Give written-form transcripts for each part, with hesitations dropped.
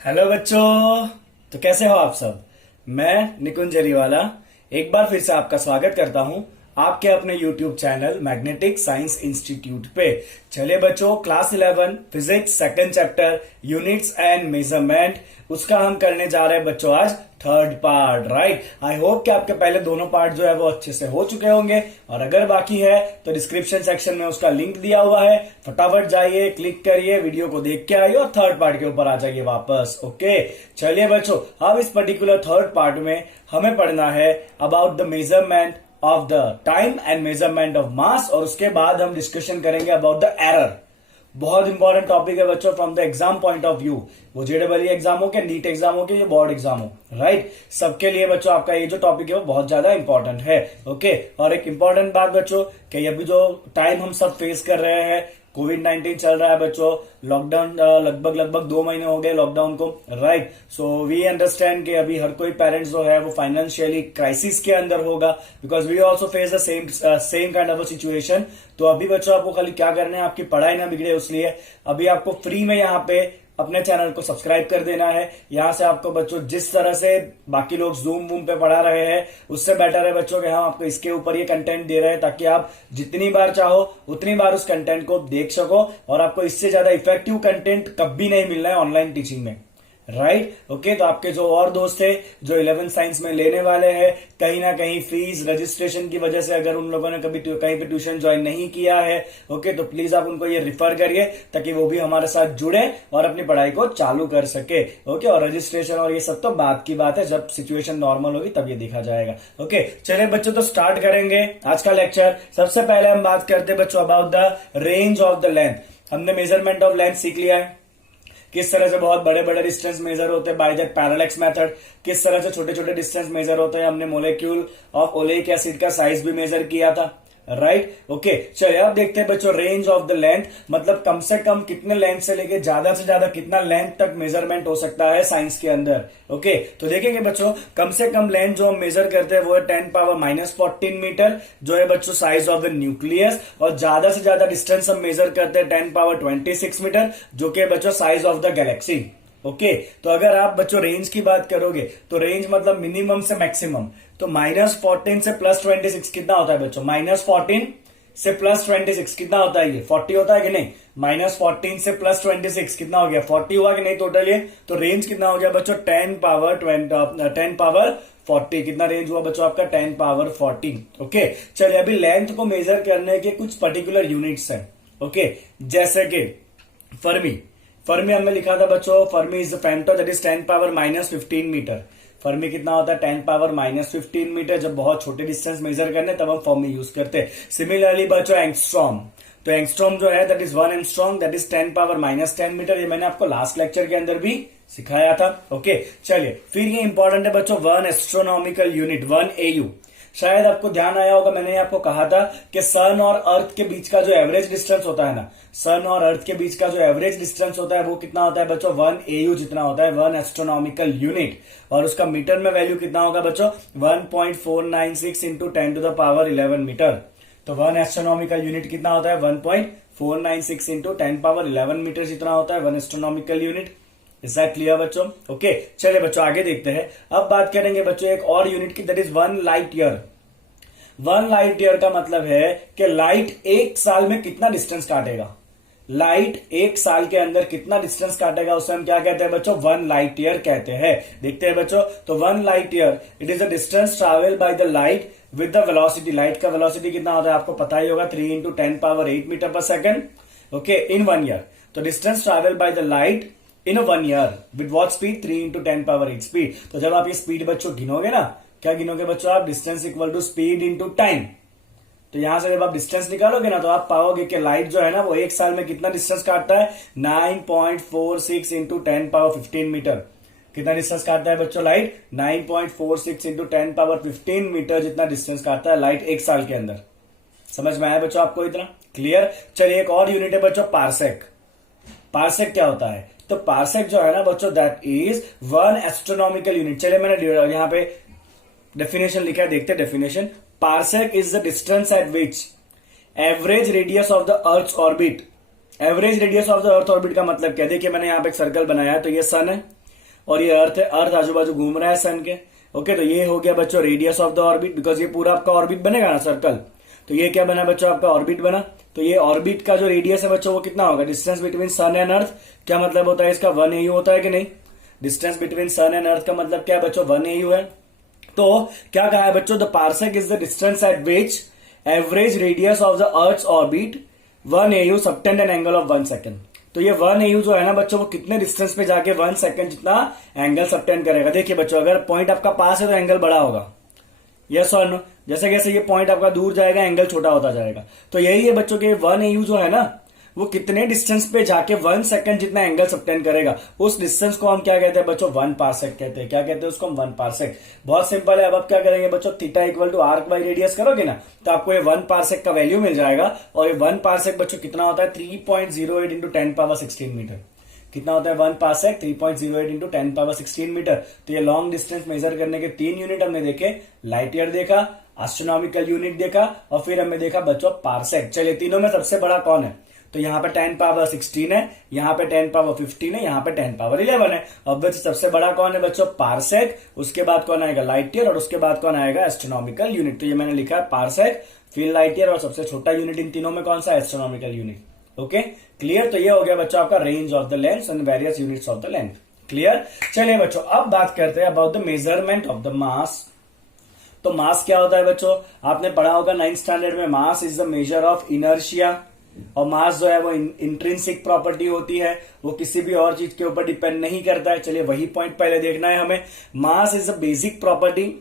Hello बच्चों। तो कैसे हो आप सब। मैं निकुंज जरीवाला एक बार फिर से आपका स्वागत करता हूं आपके अपने YouTube channel magnetic science institute पे। चलिए बच्चों, class 11 physics second chapter units and measurement, उसका हम करने जा रहे हैं बच्चों आज third part. Right, I hope कि आपके पहले दोनों पार्ट जो है वो अच्छे से हो चुके होंगे, और अगर बाकी है तो डिस्क्रिप्शन सेक्शन में उसका लिंक दिया हुआ है, फटाफट जाइए, क्लिक करिए, वीडियो को देख के आइए और थर्ड पार्ट के ऊपर आ जाइए वापस। ओके, चलिए बच्चों, अब इस पर्टिकुलर थर्ड पार्ट में हमें पढ़ना है about the measurement of the time and measurement of mass, और उसके बाद हम डिस्कशन करेंगे अबाउट द एरर। बहुत इंपॉर्टेंट टॉपिक है बच्चों from the exam point of view. वो जेडब्ल्यू एग्जाम हो के, नीट एग्जाम हो के, ये बोर्ड एग्जाम हो, राइट, सबके लिए बच्चों आपका ये जो टॉपिक है वो बहुत ज्यादा इंपॉर्टेंट है। ओके, और एक इंपॉर्टेंट बात बच्चों कि अभी जो टाइम हम सब फेस कर रहे हैं, कोविड-19 चल रहा है बच्चों, लॉकडाउन लगभग 2 महीने हो गए लॉकडाउन को, राइट। सो वी अंडरस्टैंड कि अभी हर कोई पेरेंट्स जो है वो फाइनेंशियली क्राइसिस के अंदर होगा, because we also face the same kind of a situation. तो अभी बच्चों आपको खाली क्या करना है, आपकी पढ़ाई ना बिगड़े उसलिए अभी आपको फ्री में यहाँ पे अपने चैनल को सब्सक्राइब कर देना है। यहां से आपको बच्चों जिस तरह से बाकी लोग जूम वूम पे पढ़ा रहे हैं, उससे बेटर है बच्चों कि हम आपको इसके ऊपर ये कंटेंट दे रहे हैं, ताकि आप जितनी बार चाहो उतनी बार उस कंटेंट को देख सको, और आपको इससे ज्यादा इफेक्टिव कंटेंट कभी नहीं मिलना है ऑनलाइन टीचिंग में, राइट। ओके, तो आपके जो और दोस्त है जो 11 साइंस में लेने वाले हैं, कहीं ना कहीं फीस रजिस्ट्रेशन की वजह से अगर उन लोगों ने कभी कहीं पे ट्यूशन ज्वाइन नहीं किया है, ओके, तो प्लीज आप उनको ये रिफर करिए ताकि वो भी हमारे साथ जुड़े और अपनी पढ़ाई को चालू कर सके। ओके, और रजिस्ट्रेशन और ये सब तो बात की बात है, जब सिचुएशन नॉर्मल होगी तब ये देखा जाएगा। ओके, चलिए बच्चों, तो स्टार्ट करेंगे आज का लेक्चर। सबसे पहले हम बात करते हैं बच्चों about the range of the length. हमने मेजरमेंट ऑफ लेंथ सीख लिया है, किस तरह से बहुत बड़े बड़े डिस्टेंस मेजर होते हैं बाय दैट पैरालेक्स मेथड, किस तरह से छोटे छोटे डिस्टेंस मेजर होते हैं। हमने मोलिक्यूल ऑफ ओलेइक एसिड का साइज भी मेजर किया था, राइट। ओके, चलिए अब देखते हैं बच्चों रेंज ऑफ द लेंथ, मतलब कम से कम कितने लेंथ से लेके ज्यादा से ज्यादा कितना लेंथ तक मेजरमेंट हो सकता है साइंस के अंदर। ओके, तो देखेंगे बच्चों, कम से कम लेंथ जो हम मेजर करते हैं वो है 10⁻⁻14 मीटर, जो है बच्चों साइज ऑफ द न्यूक्लियस, और ज्यादा से ज्यादा डिस्टेंस हम मेजर करते हैं 10⁻26 मीटर, जो कि बच्चों size of the Galaxy. Okay, तो अगर आप बच्चों रेंज की बात करोगे तो रेंज मतलब मिनिमम से मैक्सिमम, तो -14 से +26 कितना होता है बच्चों? -14 से +26 कितना होता है? ये 40 होता है कि नहीं? -14 से +26 कितना हो गया? 40 हुआ कि नहीं टोटल ये? तो रेंज कितना हो गया बच्चों? 10⁻40। कितना रेंज हुआ बच्चों आपका? 10⁻40। ओके, चलिए अभी लेंथ को मेजर करने के कुछ पर्टिकुलर यूनिट्स हैं। ओके, जैसे कि फर्मी हमने लिखा था बच्चों, fermi is the femto, that is 10⁻−15 metre. Fermi कितना होता है? 10⁻−15 मीटर। जब बहुत छोटे डिस्टेंस मेजर करने तब हम फर्मी यूज करते हैं। सिमिलरली बच्चों एंगस्ट्रॉम, तो एंगस्ट्रॉम जो है that is 1 angstrom, that is 10⁻−10 metre. ये मैंने आपको लास्ट लेक्चर के अंदर भी सिखाया था। ओके, चलिए फिर ये इंपॉर्टेंट है बच्चों 1 एस्ट्रोनॉमिकल यूनिट, 1 AU। शायद आपको ध्यान आया होगा, मैंने आपको कहा था कि सन और अर्थ के बीच का जो एवरेज डिस्टेंस होता है ना, सन और अर्थ के बीच का जो एवरेज डिस्टेंस होता है वो कितना होता है बच्चों? 1 AU जितना होता है, 1 एस्ट्रोनॉमिकल यूनिट। और उसका मीटर में वैल्यू कितना होगा बच्चों? 1.496 इंटू 10⁻11 मीटर। तो 1 एस्ट्रोनॉमिकल यूनिट कितना होता है? 1.496 इंटू 10⁻11 मीटर जितना होता है 1 astronomical unit. Is that clear बच्चों? ओके, चलिए बच्चों आगे देखते हैं। अब बात करेंगे बच्चों एक और यूनिट की, that is 1 light year. 1 light year का मतलब है कि लाइट एक साल में कितना डिस्टेंस काटेगा। लाइट एक साल के अंदर कितना डिस्टेंस काटेगा, उसे हम क्या कहते हैं बच्चों? 1 लाइट ईयर कहते हैं। देखते हैं बच्चों, तो 1 light year it is the distance travel by the light with the velocity. Light का वेलोसिटी कितना होता है आपको पता ही होगा, 3 × 10⁸ मीटर पर सेकेंड। ओके, इन 1 ईयर। तो distance travel by the light in 1 year with what speed? 3 × 10⁸ speed. तो जब आप ये स्पीड बच्चों गिनोगे ना, क्या गिनोगे बच्चों आप? Distance equal to speed into time. तो यहां से जब आप डिस्टेंस निकालोगे ना तो आप पाओगे कि लाइट जो है ना वो एक साल में कितना डिस्टेंस काटता है? 9.46 इंटू 10⁻15 मीटर। कितना डिस्टेंस काटता है बच्चों लाइट? 9.46 इंटू 10⁻15 मीटर जितना डिस्टेंस काटता है लाइट एक साल के अंदर। समझ में आया बच्चों आपको इतना? क्लियर। चलिए एक और यूनिट है बच्चों पार्सेक। पार्सेक क्या होता है? तो पार्सेक जो है ना बच्चों दैट इज 1 एस्ट्रोनॉमिकल यूनिट। चलिए मैंने यहां पे डेफिनेशन लिखा है, देखते definition. Parsec is the distance eight which average radius of the earth orbit. Average radius of the earth orbit का मतलब क्या? देखिए मैंने यहां पे एक सर्कल बनाया है, तो ये सन है, और ये अर्थ है, अर्थ आजू बाजू घूम रहा है सन के। ओके, तो ये हो गया बच्चों radius of the orbit, because ये पूरा आपका ऑर्बिट बनेगा ना सर्कल। तो ये क्या बना बच्चों, आपका ऑर्बिट बना। तो ये ऑर्बिट का जो रेडियस है बच्चों वो कितना होगा, distance between sun and earth. क्या मतलब होता है इसका, 1 AU होता है कि नहीं। Distance between sun and earth का मतलब क्या है बच्चों, 1 AU है। तो क्या कहा है बच्चों, the parsec is the distance eight which average radius of the earth orbit 1 AU subtend an angle of 1 second. तो ये 1 AU जो है ना बच्चों, वो कितने डिस्टेंस पे जाके 1 सेकेंड जितना एंगल सबटेंड करेगा। देखिए बच्चों, अगर पॉइंट आपका पास है तो एंगल बड़ा होगा, यस और नो। जैसे जैसे ये पॉइंट आपका दूर जाएगा एंगल छोटा होता जाएगा। तो यही है बच्चों के 1 AU जो है ना, वो कितने डिस्टेंस पे जाके 1 सेकेंड जितना एंगल सबटेंड करेगा, उस डिस्टेंस को हम क्या कहते हैं बच्चों, 1 पार्सेक कहते हैं। क्या कहते हैं उसको हम, 1 पार्सेक। बहुत सिंपल है। अब आप क्या करेंगे बच्चों, theta equal to arc by radius करोगे ना, तो आपको ये 1 पार्सेक का वैल्यू मिल जाएगा। और ये 1 पार्सेक बच्चों कितना होता है, 3.08 इंटू 10⁻16 मीटर। कितना होता है 1 पार्सेक, 3.08 इंटू 10⁻16 मीटर। तो ये लॉन्ग डिस्टेंस मेजर करने के 3 यूनिट हमने देखे, लाइट ईयर देखा, एस्ट्रोनॉमिकल यूनिट देखा, और फिर हमने देखा बच्चों पार्सेक। चलिए, तीनों में सबसे बड़ा कौन है, तो यहाँ पे 10⁻16 है, यहाँ पे 10⁻15 है, यहाँ पे 10⁻11 है। ऑब्वियसली सबसे बड़ा कौन है बच्चों, पार्सेक। उसके बाद कौन आएगा, लाइट ईयर, और उसके बाद कौन आएगा, एस्ट्रोनॉमिकल यूनिट। तो ये मैंने लिखा है पार्सेक, फिर लाइट ईयर, और सबसे छोटा यूनिट इन तीनों में कौन सा, एस्ट्रोनॉमिकल यूनिट। Okay, clear. तो ये हो गया बच्चों आपका range of the length and various units of the length. Clear. चलिए बच्चों, अब बात करते हैं about the measurement of the mass. तो मास क्या होता है बच्चों, आपने पढ़ा होगा 9th स्टैंडर्ड में, मास is the measure of inertia. और मास जो है वो इंट्रिंसिक प्रॉपर्टी होती है, वो किसी भी और चीज के ऊपर डिपेंड नहीं करता है। चलिए वही पॉइंट पहले देखना है हमें। Mass is the basic property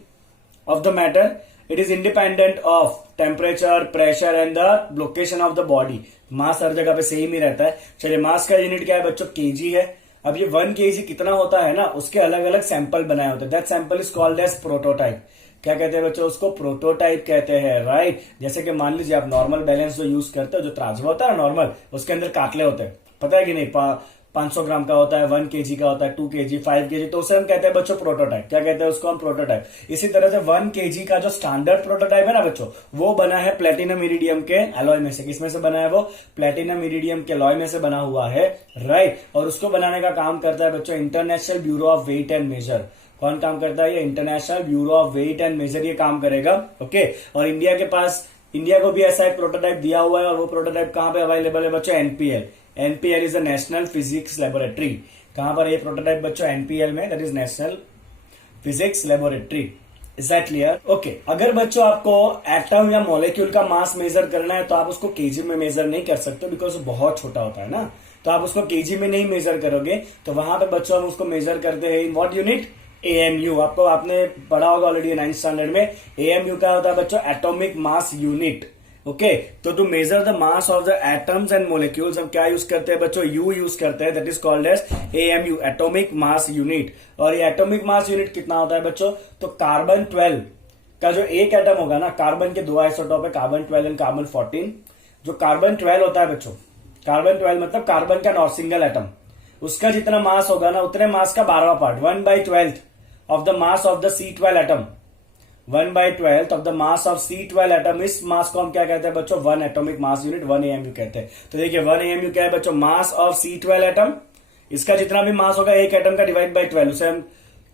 of the matter, it is independent of temperature, pressure and the location of the body. Mass हर जगह पे सेम ही रहता है। चलिए, मास का यूनिट क्या है बच्चों, केजी है। अब ये 1 kg कितना होता है ना, उसके अलग अलग सैंपल बनाए होते हैं। That sample is called as prototype. क्या कहते हैं बच्चों, उसको प्रोटोटाइप कहते हैं, राइट। जैसे कि मान लीजिए आप नॉर्मल बैलेंस जो यूज करते हो, जो त्राजवा होता है ना नॉर्मल, उसके अंदर काटले होते हैं, पता है कि नहीं। 500 ग्राम का होता है, 1 kg का होता है, 2 kg, 5 kg, तो उसे हम कहते हैं बच्चों प्रोटोटाइप। क्या कहते हैं उसको हम, प्रोटोटाइप। इसी तरह से 1 kg का जो स्टैंडर्ड प्रोटोटाइप है ना बच्चों, वो बना है प्लेटिनम इरिडियम के अलॉय में से। किसमें से बना है वो, प्लेटिनम इरिडियम के अलॉय में से बना हुआ है, राइट। और उसको बनाने का काम करता है बच्चों international bureau of weight and measure. कौन काम करता है, ये international bureau of weight and measure ये काम करेगा। ओके, और इंडिया को भी ऐसा एक प्रोटोटाइप दिया हुआ है, और वो प्रोटोटाइप कहां पे अवेलेबल है बच्चों, NPL. NPL is the national physics laboratory. कहां पर ये प्रोटोटाइप बच्चों, एनपीएल में, that is national physics laboratory. Is that clear. Okay, अगर बच्चों आपको एटम या मॉलिक्यूल का मास मेजर करना है तो आप उसको केजी में मेजर नहीं कर सकते, बिकॉज वो बहुत छोटा होता है ना। तो आप उसको केजी में नहीं मेजर करोगे, तो वहां पे बच्चों हम उसको मेजर करते हैं इन व्हाट यूनिट, एएमयू। आपने पढ़ा होगा ऑलरेडी 9th स्टैंडर्ड में। एएमयू क्या होता है बच्चों, atomic mass unit. Okay, so to measure the mass of the atoms and molecules हम क्या यूज करते हैं बच्चों, यू यूज करते हैं, that is called as AMU, atomic mass unit. और ये एटॉमिक मास यूनिट कितना होता है बच्चों, तो कार्बन 12 का जो एक एटम होगा ना, कार्बन के 2 आइसोटोप है, कार्बन 12 एंड कार्बन 14। जो कार्बन 12 होता है बच्चों, कार्बन 12 मतलब कार्बन का सिंगल एटम, उसका जितना मास होगा ना, उतने मास का 12वां part, 1/12 of the mass of the C12 atom, 1/12 of the mass of C12 atom। इस मास को हम क्या कहते हैं बच्चों, 1 एटॉमिक मास यूनिट, 1 AMU कहते हैं। तो देखिए 1 AMU क्या है बच्चों, मास ऑफ C12 एटम। इसका जितना भी मास होगा एक एटम का डिवाइड बाई 12, उसे हम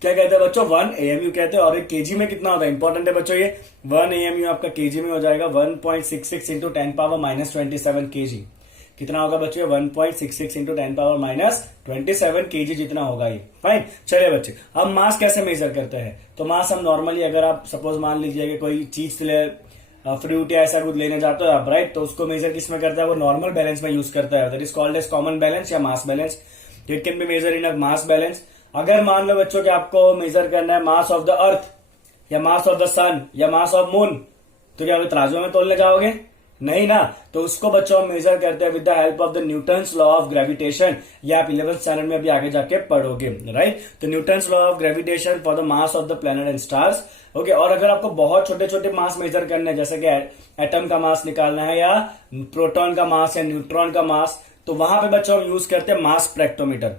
क्या कहते हैं बच्चों, 1 AMU कहते हैं। और एक केजी में कितना होता है, इंपॉर्टेंट है बच्चों ये, 1 AMU आपका केजी में हो जाएगा 1.66 इंटू 10⁻⁻27 kg। कितना होगा बच्चों, 1.66 इंटू 10⁻⁻27 kg जितना होगा ये, फाइन। चलिए बच्चे, अब मास कैसे मेजर करते हैं, तो मास हम नॉर्मली, अगर आप सपोज मान लीजिए कि कोई चीज फ्रूट या ऐसा कुछ लेने जाते हो आप, राइट, तो उसको मेजर किस में करता है, वो नॉर्मल बैलेंस में यूज करता है, that is called as common balance या mass balance. It can be measure in a mass balance. अगर मान लो बच्चों कि आपको मेजर करना है मास ऑफ द अर्थ या मास ऑफ द सन या मास ऑफ मून, तो क्या आप तराजू में तोलने जाओगे, नहीं ना। तो उसको बच्चों हम मेजर करते हैं with the help of the Newton's law of gravitation. ये आप 11th स्टैंडर्ड में अभी आगे जाके पढ़ोगे, राइट। तो Newton's law of gravitation for the mass of the planet and stars. Okay, और अगर आपको बहुत छोटे छोटे मास मेजर करने हैं, जैसे कि एटम का मास निकालना है या प्रोटॉन का मास या न्यूट्रॉन का मास, तो वहां पे बच्चों हम यूज करते हैं मास स्पेक्ट्रोमीटर।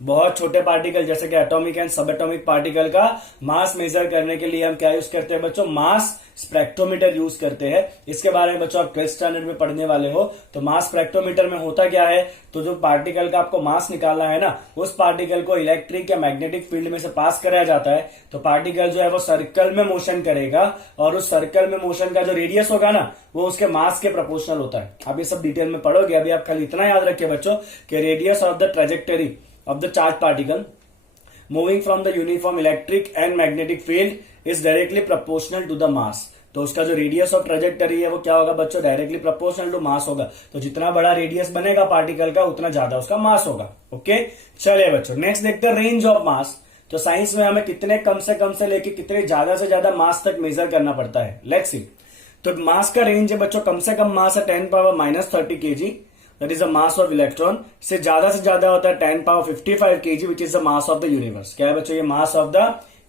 बहुत छोटे पार्टिकल जैसे कि एटॉमिक एंड सब एटॉमिक पार्टिकल का मास मेजर करने के लिए हम क्या यूज करते हैं बच्चों, मास स्पेक्ट्रोमीटर यूज करते हैं। इसके बारे में बच्चों आप 12th स्टैंडर्ड में पढ़ने वाले हो। तो मास स्पेक्ट्रोमीटर में होता क्या है, तो जो पार्टिकल का आपको मास निकालना है ना, उस पार्टिकल को इलेक्ट्रिक या मैग्नेटिक फील्ड में से पास कराया जाता है। तो पार्टिकल जो है वो सर्कल में मोशन करेगा और उस सर्कल में मोशन का जो रेडियस होगा ना, वो उसके मास के प्रोपोर्शनल होता है। आप ये सब डिटेल में पढ़ोगे। अभी आप खाली इतना याद रखिए बच्चों कि radius of the trajectory of the charged particle moving from the uniform electric and magnetic field is directly proportional to the mass। तो उसका जो रेडियस ऑफ ट्रेजेक्टरी है वो क्या होगा बच्चों, डायरेक्टली प्रोपोर्शनल टू मास होगा। तो जितना बड़ा रेडियस बनेगा पार्टिकल का उतना ज्यादा उसका मास होगा। ओके, चलिए बच्चों नेक्स्ट देखते हैं रेंज ऑफ मास। तो साइंस में हमें कितने कम से लेके कितने ज्यादा से ज्यादा मास तक मेजर करना पड़ता है, लेट्स सी। तो मास का रेंज है बच्चों, कम से कम मास है 10⁻³ kg, that is the mass of electron. से ज्यादा होता है 10⁻55 kg which is the mass of the universe. क्या है बच्चों, ये मास ऑफ द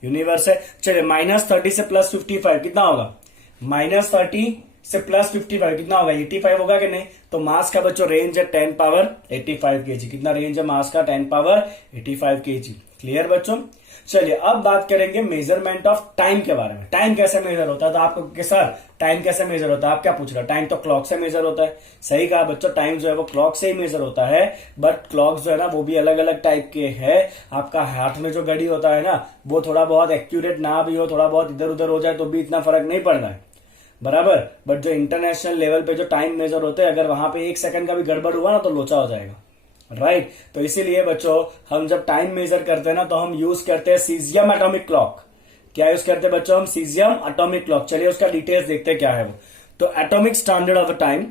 यूनिवर्स है। चलिए -30 से +55 कितना होगा, -30 से +55 कितना होगा, 85 होगा कि नहीं। तो मास का बच्चों रेंज है 10⁻85 kg। कितना रेंज है मास का, 10⁻85 kg। क्लियर बच्चों। चलिए अब बात करेंगे मेजरमेंट ऑफ टाइम के बारे में। टाइम कैसे मेजर होता है, तो आपको सर टाइम कैसे मेजर होता है, आप क्या पूछ रहे हो, टाइम तो क्लॉक से मेजर होता है। सही कहा बच्चों, टाइम जो है वो क्लॉक से ही मेजर होता है। बट क्लॉक जो है ना वो भी अलग अलग टाइप के हैं। आपका हाथ में जो घड़ी होता है ना, वो थोड़ा बहुत एक्यूरेट ना भी हो, थोड़ा बहुत इधर उधर हो जाए तो भी इतना फर्क नहीं पड़ना है, बराबर। बट जो इंटरनेशनल लेवल पे जो टाइम मेजर होते हैं, अगर वहां पे 1 सेकंड का भी गड़बड़ हुआ ना तो लोचा हो जाएगा, राइट। तो इसीलिए बच्चों हम जब टाइम मेजर करते हैं ना तो हम यूज करते हैं सीजियम एटॉमिक क्लॉक। क्या यूज करते हैं बच्चों, हम सीजियम एटॉमिक क्लॉक। चलिए उसका डिटेल्स देखते हैं क्या है वो। तो atomic standard of time,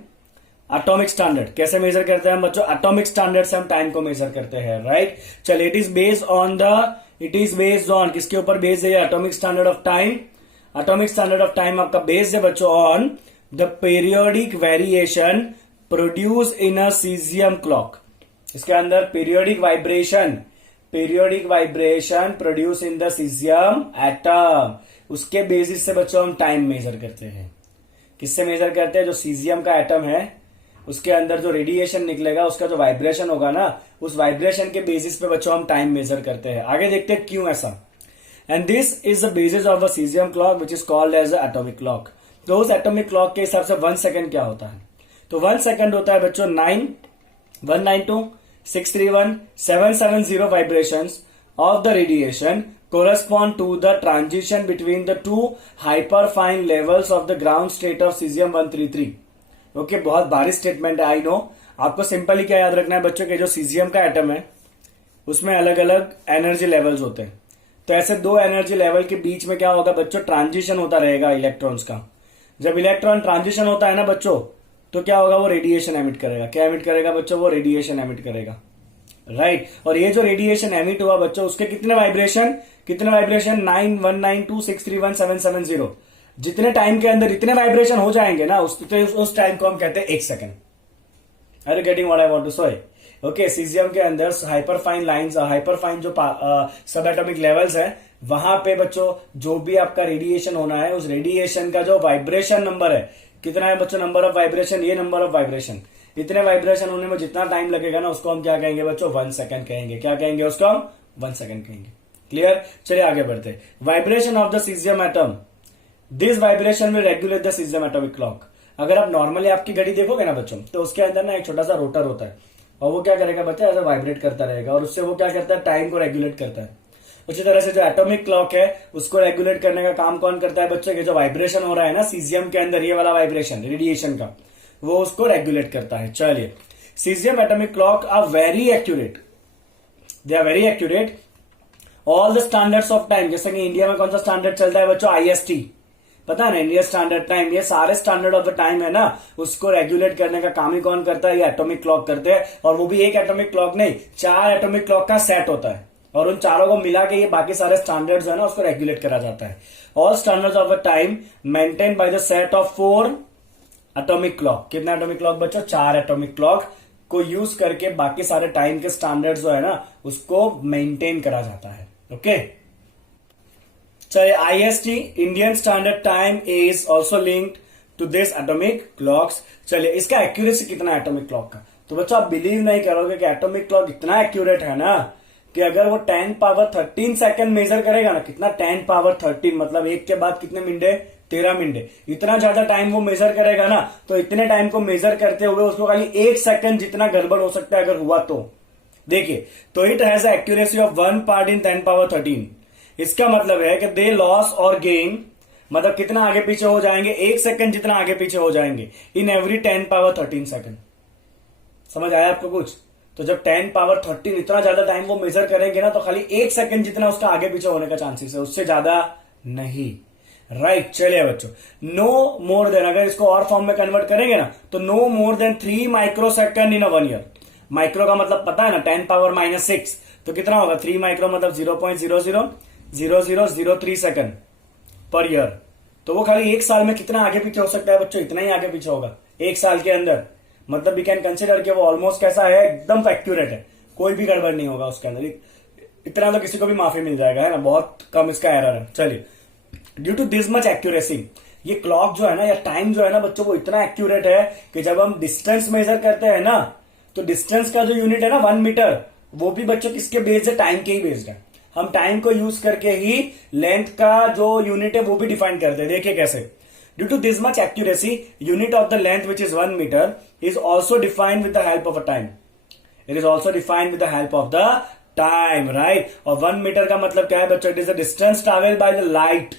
atomic standard कैसे मेजर करते हैं हम बच्चों, एटॉमिक स्टैंडर्ड से हम टाइम को मेजर करते हैं, राइट। चलिए इट इज बेस्ड ऑन किसके ऊपर बेस्ड है, atomic standard of time. Atomic standard of time आपका बेस्ड है बच्चों on the periodic variation produce in a caesium clock. इसके अंदर periodic vibration produce in the caesium atom, उसके बेसिस से बच्चों हम टाइम मेजर करते हैं। किससे मेजर करते हैं, जो सीजियम का एटम है उसके अंदर जो रेडिएशन निकलेगा, उसका जो वाइब्रेशन होगा ना, उस वाइब्रेशन के बेसिस पे बच्चों हम टाइम मेजर करते हैं। आगे देखते हैं क्यों ऐसा। And this is the basis of a caesium clock which is called as a atomic clock. तो उस एटॉमिक क्लॉक के हिसाब से 1 सेकंड क्या होता है, तो 1 सेकंड होता है बच्चों 9,192,631,770 vibrations of the radiation correspond to the transition between the two hyperfine levels of the ground state of cesium-133। Okay, बहुत भारी स्टेटमेंट है, आई नो। आपको सिंपली क्या याद रखना है बच्चों के जो सीजियम का एटम है उसमें अलग अलग एनर्जी लेवल्स होते हैं। तो ऐसे 2 एनर्जी लेवल के बीच में क्या होगा बच्चों, ट्रांजिशन होता रहेगा इलेक्ट्रॉन्स का। जब इलेक्ट्रॉन ट्रांजिशन होता है ना बच्चों, तो क्या होगा, वो रेडिएशन एमिट करेगा। क्या एमिट करेगा बच्चों, वो रेडिएशन एमिट करेगा, राइट। और ये जो रेडिएशन एमिट हुआ बच्चों, उसके कितने वाइब्रेशन 9,192,631,770 जितने टाइम के अंदर इतने वाइब्रेशन हो जाएंगे ना, उस टाइम को हम कहते हैं 1 second. Are you getting what I want to say. Okay, caesium के अंदर हाइपरफाइन लाइंस, हाइपरफाइन जो सब एटॉमिक लेवल्स है, वहां पे बच्चों जो भी आपका रेडिएशन होना है, उस रेडिएशन का जो वाइब्रेशन नंबर है, कितना है बच्चों, नंबर ऑफ वाइब्रेशन, ये नंबर ऑफ वाइब्रेशन, इतने वाइब्रेशन होने में जितना टाइम लगेगा ना, उसको हम क्या कहेंगे बच्चों, 1 सेकंड कहेंगे। क्या कहेंगे उसको हम, 1 सेकंड कहेंगे। क्लियर। चलिए आगे बढ़ते। Vibration of the caesium atom, this vibration will regulate the caesium atomic clock. अगर आप नॉर्मली आपकी घड़ी देखोगे ना बच्चों, तो उसके अंदर ना एक छोटा सा रोटर होता है और वो क्या करेगा बच्चा, ऐसा वाइब्रेट करता रहेगा और उससे वो क्या करता है, टाइम को रेगुलेट करता है। उसी तरह से जो एटॉमिक क्लॉक है उसको रेगुलेट करने का काम कौन करता है बच्चों के, जो वाइब्रेशन हो रहा है ना सीजियम के अंदर, ये वाला वाइब्रेशन रेडिएशन का, वो उसको रेगुलेट करता है। चलिए, caesium atomic clock are very accurate, they are very accurate all the standards of time. जैसे कि इंडिया में कौन सा स्टैंडर्ड चलता है बच्चों, IST, पता है ना, इंडिया स्टैंडर्ड टाइम। ये सारे स्टैंडर्ड ऑफ द टाइम है ना, उसको रेगुलेट करने का काम ही कौन करता है, ये एटॉमिक क्लॉक करते हैं। और वो भी एक एटॉमिक क्लॉक नहीं, 4 एटॉमिक क्लॉक का सेट होता है और उन चारों को मिला के ये बाकी सारे स्टैंडर्ड्स है ना, उसको रेगुलेट करा जाता है। All standards of the time maintain by the set of 4 atomic clock. कितना एटॉमिक क्लॉक बच्चों, 4 एटॉमिक क्लॉक को यूज करके बाकी सारे टाइम के स्टैंडर्ड्स जो है ना, उसको मेंटेन करा जाता है। ओके, चलिए IST Indian standard time is also linked to this atomic clocks. चलिए, इसका एक्यूरेसी कितना है एटॉमिक क्लॉक का, तो बच्चों आप बिलीव नहीं करोगे कि एटॉमिक क्लॉक इतना एक्यूरेट है ना कि अगर वो 10 पावर 13 सेकंड मेजर करेगा ना, कितना 10 पावर 13 मतलब एक के बाद कितने मिनटे, 13 मिनट, इतना ज्यादा टाइम वो मेजर करेगा ना, तो इतने टाइम को मेजर करते हुए उसको खाली 1 सेकंड जितना गड़बड़ हो सकता है अगर हुआ तो देखिए, तो it has accuracy of 1 part in 10 power 13। इसका मतलब है कि दे लॉस और गेन, मतलब कितना आगे पीछे हो जाएंगे, 1 सेकंड जितना आगे पीछे हो जाएंगे इन एवरी 10 पावर 13 सेकंड। समझ आया आपको कुछ? तो जब 10 पावर 13 इतना ज्यादा टाइम वो मेजर करेंगे ना, तो खाली 1 सेकंड जितना उसका आगे पीछे होने का चांसेस है, उससे ज्यादा नहीं। राइट, चलिए बच्चों, नो मोर देन, अगर इसको और फॉर्म में कन्वर्ट करेंगे ना, तो no more than 3 micro second in a 1 year. Micro का मतलब पता है ना, 10 पावर -6, तो कितना होगा 3 माइक्रो मतलब 0.000003 सेकंड पर ईयर। तो वो खाली 1 साल में कितना आगे पीछे हो सकता है बच्चों, इतना ही आगे पीछे होगा 1 साल के अंदर। मतलब वी कैन कंसिडर कि वो ऑलमोस्ट कैसा है, एकदम एक्यूरेट है, कोई भी गड़बड़ नहीं होगा उसके अंदर। इतना तो किसी को भी माफी मिल जाएगा, है ना, बहुत कम इसका एरर है। चलिए, due to this much accuracy, ये क्लॉक जो है ना या टाइम जो है ना बच्चों, वो इतना एक्यूरेट है कि जब हम डिस्टेंस मेजर करते हैं ना, तो डिस्टेंस का जो यूनिट है ना 1 मीटर, वो भी बच्चों किसके बेस्ड है, टाइम के ही बेस्ड है। हम टाइम को यूज करके ही लेंथ का जो यूनिट है वो भी डिफाइन करते हैं। देखिए कैसे, due to this much accuracy, unit of the length which is 1 metre is also defined with the help of a time. It is also defined with the help of the time, right. और 1 metre का मतलब क्या है बच्चों, it is the distance travelled by the light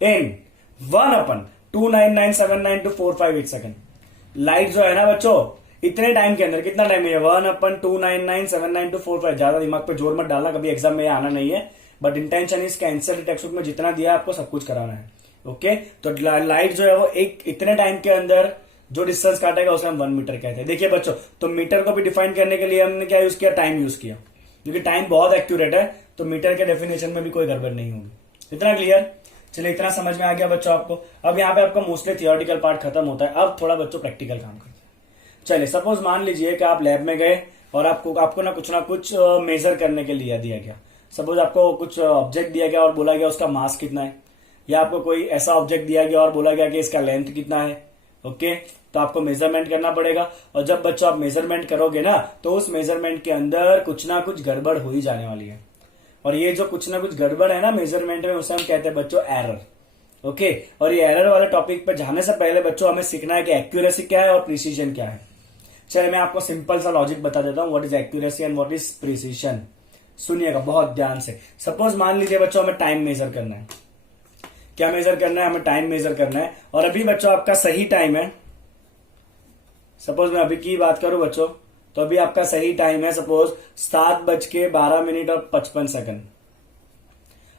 in 1/299792458 second. Light जो है ना बच्चों, इतने टाइम के अंदर, कितना टाइम है 1/299792458। ज्यादा दिमाग पे जोर मत डालना, कभी एग्जाम में आना नहीं है, but intention is cancer text book में जितना दिया आपको सब कुछ कराना है। ओके, तो लाइट जो है वो एक इतने टाइम के अंदर जो डिस्टेंस काटेगा उसे हम 1 मीटर कहते हैं। देखिए बच्चों, तो मीटर को भी डिफाइन करने के लिए हमने क्या यूज किया, टाइम यूज किया, क्योंकि टाइम बहुत एक्यूरेट है, तो मीटर के डेफिनेशन में भी कोई गड़बड़ नहीं होगी। इतना क्लियर? चलिए, इतना समझ में आ गया बच्चों आपको। अब यहाँ पे आपका मोस्टली थियोरटिकल पार्ट खत्म होता है, अब थोड़ा बच्चों प्रैक्टिकल काम करते हैं। चलिए, सपोज मान लीजिए कि आप लैब में गए और आपको ना कुछ मेजर करने के लिए दिया गया। सपोज आपको कुछ ऑब्जेक्ट दिया गया और बोला गया उसका मास कितना है, या आपको कोई ऐसा ऑब्जेक्ट दिया गया और बोला गया कि इसका लेंथ कितना है। ओके, तो आपको मेजरमेंट करना पड़ेगा, और जब बच्चों आप मेजरमेंट करोगे ना, तो उस मेजरमेंट के अंदर कुछ ना कुछ गड़बड़ हो ही जाने वाली है। और ये जो कुछ ना कुछ गड़बड़ है ना मेजरमेंट में, उसे हम कहते हैं बच्चों एरर। ओके, और ये एरर वाले टॉपिक पर जाने से पहले बच्चों हमें सीखना है कि एक्यूरेसी क्या है और प्रिसीजन क्या है। चलिए, मैं आपको सिंपल सा लॉजिक बता देता हूं, what is accuracy and what is precision. सुनिएगा बहुत ध्यान से। सपोज मान लीजिए बच्चों हमें टाइम मेजर करना है। क्या मेजर करना है, हमें टाइम मेजर करना है, और अभी बच्चों आपका सही टाइम है। सपोज मैं अभी की बात करूं बच्चों, तो अभी आपका सही टाइम है सपोज 7:12 और 55 सेकंड।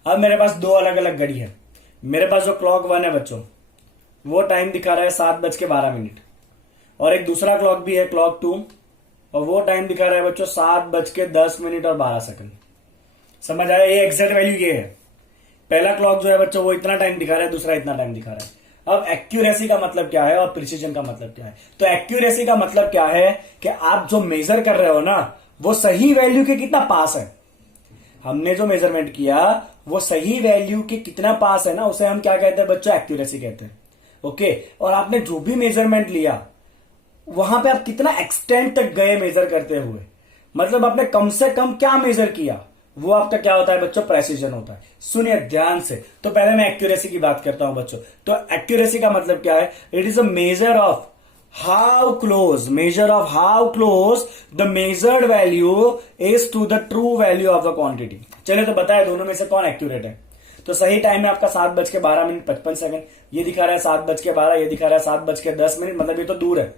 अब मेरे पास दो अलग अलग घड़ी है। मेरे पास जो क्लॉक 1 है बच्चों, वो टाइम दिखा रहा है 7:12, और एक दूसरा क्लॉक भी है क्लॉक 2, और वो टाइम दिखा रहा है बच्चों 7:10 और 12 सेकंड। समझ आया? ये एग्जैक्ट वैल्यू ये है। पहला क्लॉक जो है बच्चों वो इतना टाइम दिखा रहा है, दूसरा इतना टाइम दिखा रहा है। अब एक्यूरेसी का मतलब क्या है और प्रिसीजन का मतलब क्या है? तो एक्यूरेसी का मतलब क्या है कि आप जो मेजर कर रहे हो ना, वो सही वैल्यू के कितना पास है। हमने जो मेजरमेंट किया वो सही वैल्यू के कितना पास है ना, उसे हम क्या कहते हैं बच्चों, एक्यूरेसी कहते हैं। ओके, और आपने जो भी मेजरमेंट लिया वहां पे आप कितना एक्सटेंट तक गए मेजर करते हुए, मतलब आपने कम से कम क्या मेजर किया, वो आपका क्या होता है बच्चों, प्रेसिजन होता है। सुनिए ध्यान से। तो पहले मैं एक्यूरेसी की बात करता हूं बच्चों। तो एक्यूरेसी का मतलब क्या है, it is a measure of how close the measured value is to the true value of the quantity. चलिए, तो बताए दोनों में से कौन एक्यूरेट है। तो सही टाइम है आपका 7:12:55। ये दिखा रहा है 7:12, ये दिखा रहा है 7:10, मतलब ये तो दूर है।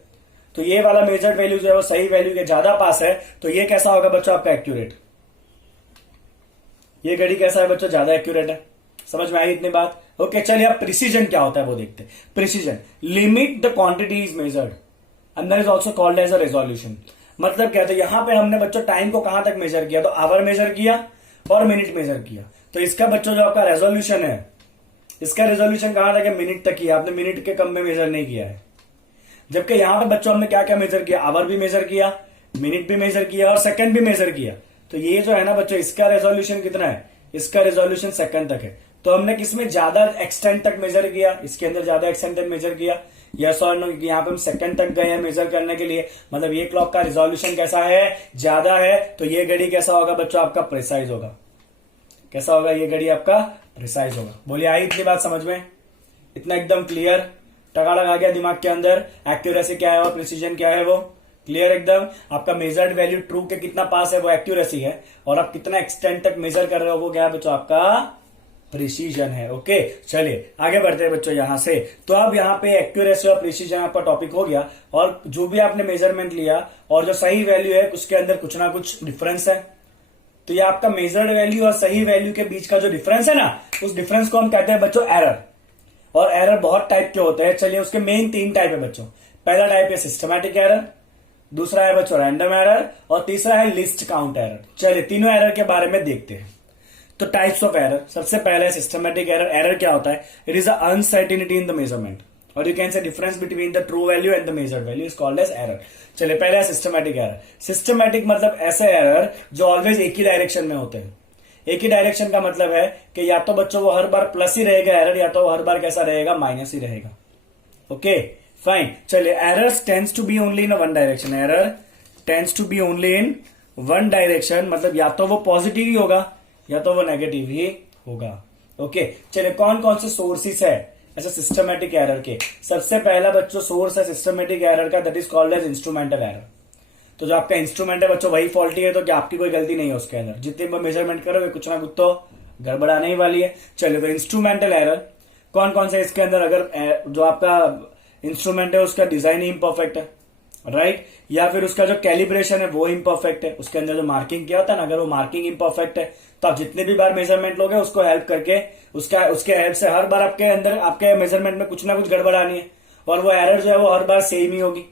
तो ये वाला मेजर्ड वैल्यू जो है वो सही वैल्यू के ज्यादा पास है, तो ये कैसा होगा बच्चों आपका एक्यूरेट। ये घड़ी कैसा है बच्चों, ज्यादा एक्यूरेट है। समझ में आई इतनी बात? ओके, चलिए अब प्रिसीजन क्या होता है वो देखते हैं। Precision, limit the quantity is measured and that is also called as a resolution. मतलब क्या, तो यहां पे हमने बच्चों टाइम को कहां तक मेजर किया, तो आवर मेजर किया और मिनट मेजर किया। तो इसका बच्चों जो आपका रेजोल्यूशन है, इसका रेजोल्यूशन कहां तक है, मिनट तक किया। आपने मिनट के कम में मेजर नहीं किया है। जबकि यहां पे बच्चों हमने क्या क्या मेजर किया, आवर भी मेजर किया, मिनट भी मेजर किया और सेकंड भी मेजर किया। तो ये जो है ना बच्चों, इसका रेजोल्यूशन कितना है, इसका रेजोल्यूशन सेकंड तक है। तो हमने किसमें ज्यादा एक्सटेंट तक मेजर किया, इसके अंदर ज्यादा एक्सटेंट तक मेजर किया। यस और नो, क्योंकि यहाँ पे हम सेकंड तक गए हैं मेजर करने के लिए, मतलब ये क्लॉक का रिजोल्यूशन कैसा है, ज्यादा है, तो ये घड़ी कैसा होगा बच्चों आपका, प्रिसाइज होगा। कैसा होगा, ये घड़ी आपका प्रिसाइज होगा। बोलिए आई इतनी बात समझ में, इतना एकदम क्लियर, टका लगा गया दिमाग के अंदर, एक्यूरेसी क्या है और प्रिसीजन क्या है वो क्लियर एकदम। आपका मेजर्ड वैल्यू ट्रू के कितना पास है वो एक्यूरेसी है, और आप कितना एक्सटेंड तक मेजर कर रहे हो वो क्या है बच्चों, आपका प्रिसीजन है। ओके चलिए आगे बढ़ते हैं बच्चों यहां से। तो अब यहाँ पे एक्यूरेसी और प्रिसीजन आपका टॉपिक हो गया, और जो भी आपने मेजरमेंट लिया और जो सही वैल्यू है उसके अंदर कुछ ना कुछ डिफरेंस है, तो ये आपका मेजर्ड वैल्यू और सही वैल्यू के बीच का जो डिफरेंस है ना, उस डिफरेंस को हम कहते हैं बच्चों एरर। और एरर बहुत टाइप के होते हैं, चलिए उसके मेन 3 टाइप है बच्चों। पहला टाइप है सिस्टमैटिक एरर, दूसरा है बच्चों रैंडम एरर, और तीसरा है लिस्ट काउंट एरर। चलिए तीनों एरर के बारे में देखते हैं। तो टाइप्स ऑफ एरर, सबसे पहले है सिस्टमैटिक एरर। एरर क्या होता है, it is uncertainty in the measurement, और you can say difference between the true value and the measured value is called as error. चलिए पहले है सिस्टमैटिक एरर। सिस्टमैटिक मतलब ऐसे एरर जो ऑलवेज एक ही डायरेक्शन में होते हैं। एक ही डायरेक्शन का मतलब है कि या तो बच्चों वो हर बार प्लस ही रहेगा एरर, या तो वो हर बार कैसा रहेगा, माइनस ही रहेगा। Okay fine. चलिए errors tends to be only in one direction. Error tends to be only in one direction, मतलब या तो वो पॉजिटिव ही होगा या तो वो नेगेटिव ही होगा। ओके चलिए कौन कौन से सोर्सेस है ऐसे सिस्टमैटिक एरर के। सबसे पहला बच्चों सोर्स है सिस्टमैटिक एरर का, that is called as instrumental error. तो जो आपका इंस्ट्रूमेंट है बच्चों वही फॉल्टी है, तो क्या आपकी कोई गलती नहीं है उसके अंदर, जितने भी मेजरमेंट करोगे कुछ ना कुछ तो गड़बड़ाने ही वाली है। चलिए तो इंस्ट्रूमेंटल एरर कौन कौन से इसके अंदर, अगर जो आपका इंस्ट्रूमेंट है उसका डिजाइन इम्परफेक्ट है, राइट, या फिर उसका जो कैलिब्रेशन है वो इम्परफेक्ट है, उसके अंदर जो मार्किंग किया होता है ना, अगर वो मार्किंग इम्परफेक्ट है तो आप जितने भी बार मेजरमेंट लोगे उसको हेल्प करके उसके हेल्प से हर बार आपके अंदर आपके मेजरमेंट में कुछ ना कुछ गड़बड़ आनी है, और वो एरर जो है वो हर बार सेम ही होगी।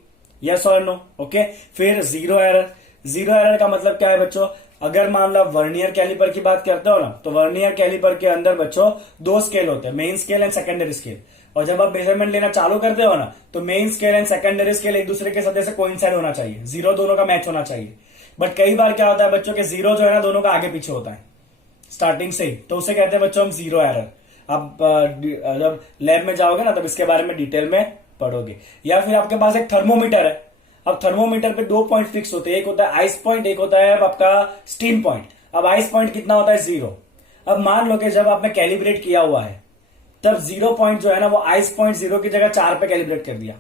यस और नो। ओके फिर जीरो एरर। जीरो एरर का मतलब क्या है बच्चों, अगर मान लो वर्नियर कैलिपर की बात करते हो ना, तो वर्नियर कैलिपर के अंदर बच्चों 2 स्केल होते हैं, main scale and secondary scale. और जब आप मेजरमेंट लेना चालू करते हो ना, तो main scale and secondary scale एक दूसरे के साथ ऐसे कोइंसाइड होना चाहिए, जीरो दोनों का मैच होना चाहिए। बट कई बार क्या होता है बच्चों के जीरो जो है ना दोनों का आगे पीछे होता है स्टार्टिंग से ही, तो उसे कहते हैं बच्चों हम जीरो एरर। आप जब लैब में जाओगे ना तब इसके बारे में डिटेल में पढ़ोगे। या फिर आपके पास एक थर्मोमीटर है, अब थर्मोमीटर पे 2 पॉइंट फिक्स होते हैं, एक होता है आइस पॉइंट, एक होता है आपका स्टीम पॉइंट। अब आइस पॉइंट कितना होता है, 0। अब मान लो कि जब आपने कैलिब्रेट किया हुआ है तब 0 पॉइंट जो है ना वो आइस पॉइंट 0 की जगह 4 पे कैलिब्रेट कर दिया।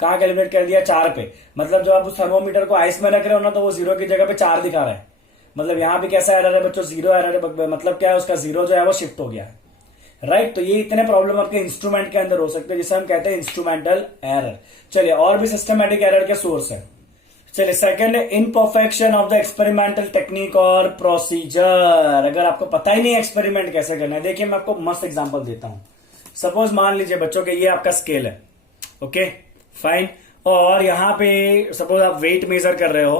कहां कैलिब्रेट कर दिया, 4 पे। मतलब जब आप उस थर्मोमीटर को आइस में रख रहे हो ना तो वो 0 की जगह पे 4 दिखा रहा है, मतलब यहां भी कैसा एरर है बच्चों, 0 एरर है। मतलब क्या है, उसका 0 जो है वो शिफ्ट हो गया है, राइट। तो ये इतने प्रॉब्लम आपके इंस्ट्रूमेंट के अंदर हो सकते हैं जिसे हम कहते हैं इंस्ट्रूमेंटल एरर। चलिए और भी सिस्टमैटिक एरर के सोर्स है। चलिए सेकंड है imperfection of the experimental technique और प्रोसीजर। अगर आपको पता ही नहीं एक्सपेरिमेंट कैसे करना है, देखिए मैं आपको मस्त एग्जांपल देता हूं। सपोज मान लीजिए बच्चों के ये आपका स्केल है, ओके फाइन, और यहां पे सपोज आप वेट मेजर कर रहे हो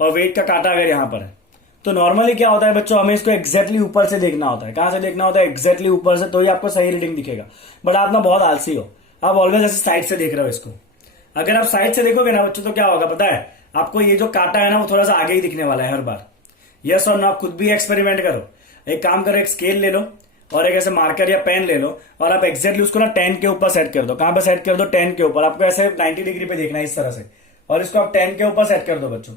और वेट का कांटा अगर यहां पर है, तो नॉर्मली क्या होता है बच्चों, हमें इसको एग्जैक्टली ऊपर से देखना होता है। कहां से देखना होता है, एग्जैक्टली ऊपर से, तो ही आपको सही रीडिंग दिखेगा। बट आप ना बहुत आलसी हो, आप ऑलवेज ऐसे साइड से देख रहे हो इसको। अगर आप साइड से देखोगे ना बच्चों तो क्या होगा पता है, आपको ये जो कांटा है ना वो थोड़ा सा आगे ही दिखने वाला है हर बार। यस और नो। आप खुद भी एक्सपेरिमेंट करो, एक काम करो, एक स्केल ले लो और एक ऐसे मार्कर या पेन ले लो और आप एक्जैक्टली उसको ना 10 के ऊपर सेट कर दो। कहां पे सेट कर दो, 10 के ऊपर। आपको ऐसे 90 डिग्री पे देखना है इस तरह से, और इसको आप 10 के ऊपर सेट कर दो बच्चों।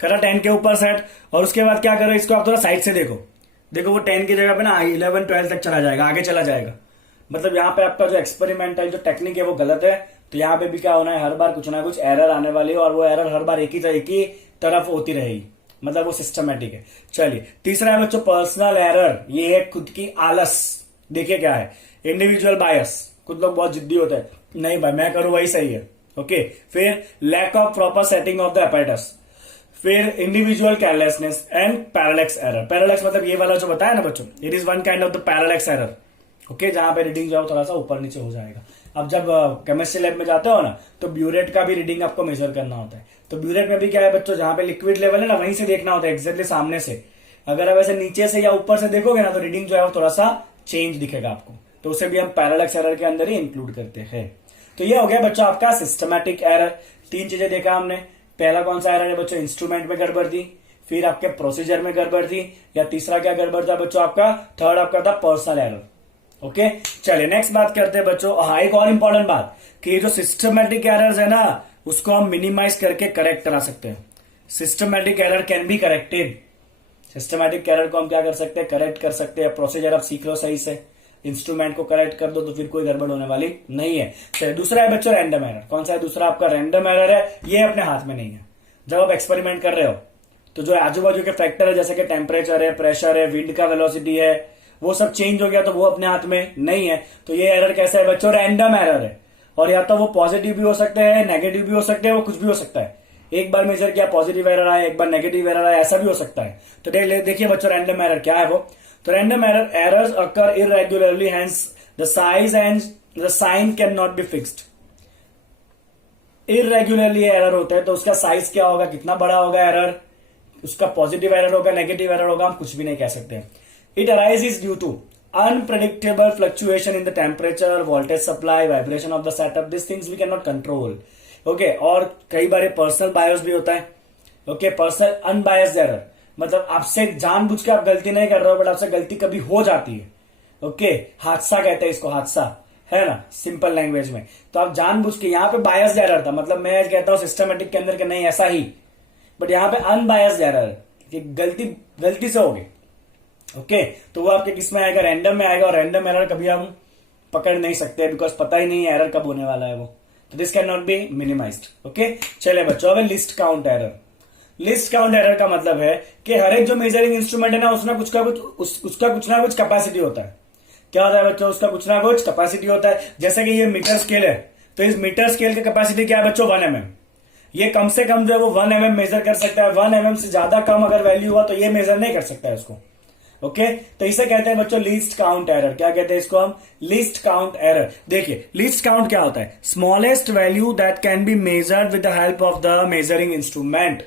करा 10 के ऊपर सेट, और उसके बाद क्या करो, इसको आप थोड़ा साइड से देखो। देखो वो 10 की जगह पे ना 11 12 तक चला जाएगा, आगे चला जाएगा। मतलब यहाँ पे आपका जो एक्सपेरिमेंटल जो टेक्निक है वो गलत है। तो यहाँ पे भी क्या होना है, हर बार कुछ ना कुछ एरर आने वाली है, और वो एरर हर बार एक ही तरफ होती रहेगी, मतलब वो सिस्टमैटिक है। चलिए तीसरा है बच्चों पर्सनल एरर। ये है खुद की आलस। देखिए क्या है, इंडिविजुअल बायस। कुछ लोग बहुत जिद्दी होते हैं, नहीं भाई मैं करूं वही सही है, ओके। फिर lack of proper setting of the apparatus. फिर individual carelessness and parallax error. Parallax मतलब ये वाला जो बताया ना बच्चों, it is one kind of the parallax error, okay, जहां पे रीडिंग जो है थोड़ा सा ऊपर नीचे हो जाएगा। अब जब केमिस्ट्री लैब में जाते हो ना तो ब्यूरेट का भी रीडिंग आपको मेजर करना होता है। तो ब्यूरेट में भी क्या है बच्चों, जहां पे लिक्विड लेवल है ना वहीं से देखना होता है, एक्जैक्टली सामने से। अगर आप ऐसे नीचे से या ऊपर से देखोगे ना तो रीडिंग जो है वो थोड़ा सा चेंज दिखेगा आपको, तो उसे भी हम पैरालैक्स एरर के अंदर ही इंक्लूड करते हैं। तो ये हो गया बच्चों आपका सिस्टमैटिक एरर। 3 चीजें देखा हमने। पहला कौन सा एरर है बच्चों, इंस्ट्रूमेंट में गड़बड़ थी, फिर आपके प्रोसीजर में गड़बड़ थी, या तीसरा क्या गड़बड़ था बच्चों आपका, थर्ड आपका था पर्सनल एरर। ओके, चलिए नेक्स्ट बात करते हैं बच्चों। हाँ, एक और इंपॉर्टेंट बात कि ये जो सिस्टमेटिक एरर्स है ना, उसको हम मिनिमाइज करके करेक्ट करा सकते हैं। Systematic error can be corrected. Systematic error को हम क्या कर सकते हैं, करेक्ट कर सकते हैं। प्रोसीजर आप सीख लो सही से, इंस्ट्रूमेंट को करेक्ट कर दो तो फिर कोई गड़बड़ होने वाली नहीं है। चलिए दूसरा है बच्चों रैंडम एरर। कौन सा है दूसरा आपका? रैंडम एरर है। ये अपने हाथ में नहीं है। जब आप एक्सपेरिमेंट कर रहे हो तो जो आजू बाजू के फैक्टर है, जैसे कि टेम्परेचर है, प्रेशर है, विंड का वेलोसिटी है, वो सब चेंज हो गया तो वो अपने हाथ में नहीं है। तो ये एरर कैसा है बच्चों? रैंडम एरर है। और या तो वो पॉजिटिव भी हो सकते हैं, नेगेटिव भी हो सकते हैं, वो कुछ भी हो सकता है। एक बार मेजर किया पॉजिटिव एरर आया, एक बार नेगेटिव एरर आया, ऐसा भी हो सकता है। तो देखिए बच्चों रैंडम एरर क्या है वो। तो random errors occur irregularly, hence the size and the sign can not be fixed. Irregularly error होता है तो उसका साइज क्या होगा, कितना बड़ा होगा एरर, उसका पॉजिटिव एरर होगा, नेगेटिव एरर होगा, हम कुछ भी नहीं कह सकते। It arises due to unpredictable fluctuation in the temperature, voltage supply, vibration of the setup. This things we can not control. Okay, और कई बार पर्सनल बायस भी होता है। ओके, पर्सनल अनबायस्ड एरर, मतलब आपसे जानबूझ के आप गलती नहीं कर रहे हो, बट आपसे गलती कभी हो जाती है। ओके, हादसा कहते हैं इसको, हादसा है ना सिंपल लैंग्वेज में। तो आप जानबूझ के, यहाँ पे बायस्ड एरर था, मतलब मैं कहता हूं सिस्टमेटिक के अंदर के नहीं ऐसा ही, बट यहाँ पे अनबायस्ड एरर कि गलती से हो गई। ओके, तो वो आपके किस में आएगा? रैंडम में आएगा। और रैंडम एरर कभी हम पकड़ नहीं सकते बिकॉज पता ही नहीं है एरर कब होने वाला है वो। तो this can not B minimised. Okay, चले बच्चों अब list count error. List count error का मतलब है कि हर एक जो मेजरिंग इंस्ट्रूमेंट है ना, उसका कुछ ना कुछ कैपेसिटी होता है। क्या होता है बच्चों? उसका कुछ ना कुछ कैपेसिटी होता है। जैसे कि ये मीटर स्केल है, तो इस मीटर स्केल की कैपेसिटी क्या है बच्चों? 1 mm। ये कम से कम जो है वो 1 mm मेजर कर सकता है। 1 mm से ज्यादा कम अगर वैल्यू हुआ तो ये मेजर नहीं कर सकता है उसको। ओके, तो इसे कहते हैं बच्चों लीस्ट काउंट एरर। क्या कहते हैं इसको हम? Least count error. देखिए लीस्ट काउंट क्या होता है? Smallest value that can be measured with the help of the measuring instrument.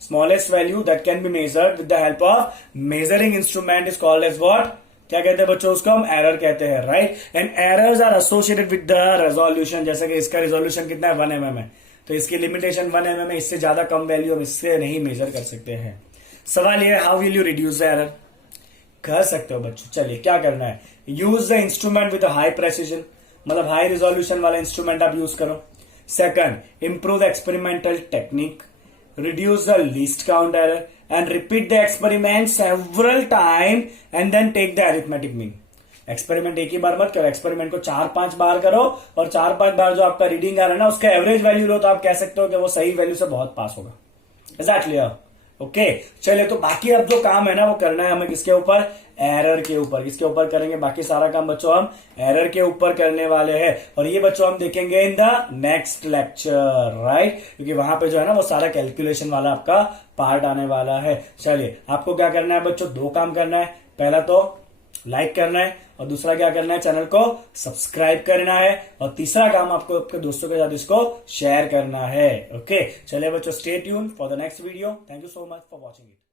Smallest value that can be measured with the help of measuring instrument is called as what? क्या कहते हैं बच्चों? उसको हम error कहते हैं, right. And errors are associated with the resolution. जैसे कि इसका रेजोल्यूशन कितना है? 1 mm है, तो इसकी लिमिटेशन 1 mm है। इससे ज्यादा कम वैल्यू हम इससे नहीं मेजर कर सकते हैं। सवाल ये है, how will you reduce the error? कर सकते हो बच्चों। चलिए क्या करना है? Use the instrument with high precision, मतलब हाई रिजोल्यूशन वाला इंस्ट्रूमेंट आप यूज करो। Second, improve the experimental technique, reduce the least count error and repeat the experiment several time and then take the arithmetic mean. Experiment एक ही बार मत करो, experiment को 4-5 बार करो, और 4-5 बार जो आपका रीडिंग आ रहा है ना उसका एवरेज वैल्यू लो, तो आप कह सकते हो कि वो सही वैल्यू से बहुत पास होगा। Is that clear? ओके, चलिए तो बाकी अब जो काम है ना वो करना है हमें किसके ऊपर? एरर के ऊपर। किसके ऊपर करेंगे बाकी सारा काम बच्चों? हम एरर के ऊपर करने वाले हैं। और ये बच्चों हम देखेंगे in the next lecture, right, क्योंकि वहां पे जो है ना वो सारा कैलकुलेशन वाला आपका पार्ट आने वाला है। चलिए आपको क्या करना है बच्चों? 2 काम करना है। पहला तो लाइक करना है, और दूसरा क्या करना है? चैनल को सब्सक्राइब करना है, और तीसरा काम आपको आपके दोस्तों के साथ इसको शेयर करना है। ओके, चलिए बच्चों, stay tune for the next video. Thank you so much for watching it.